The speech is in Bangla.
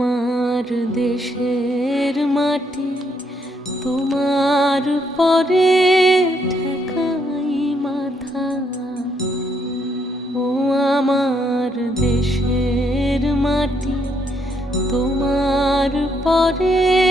আমার দেশের মাটি তোমার পরে ঠেকাই মাথা। ও আমার দেশের মাটি তোমার পরে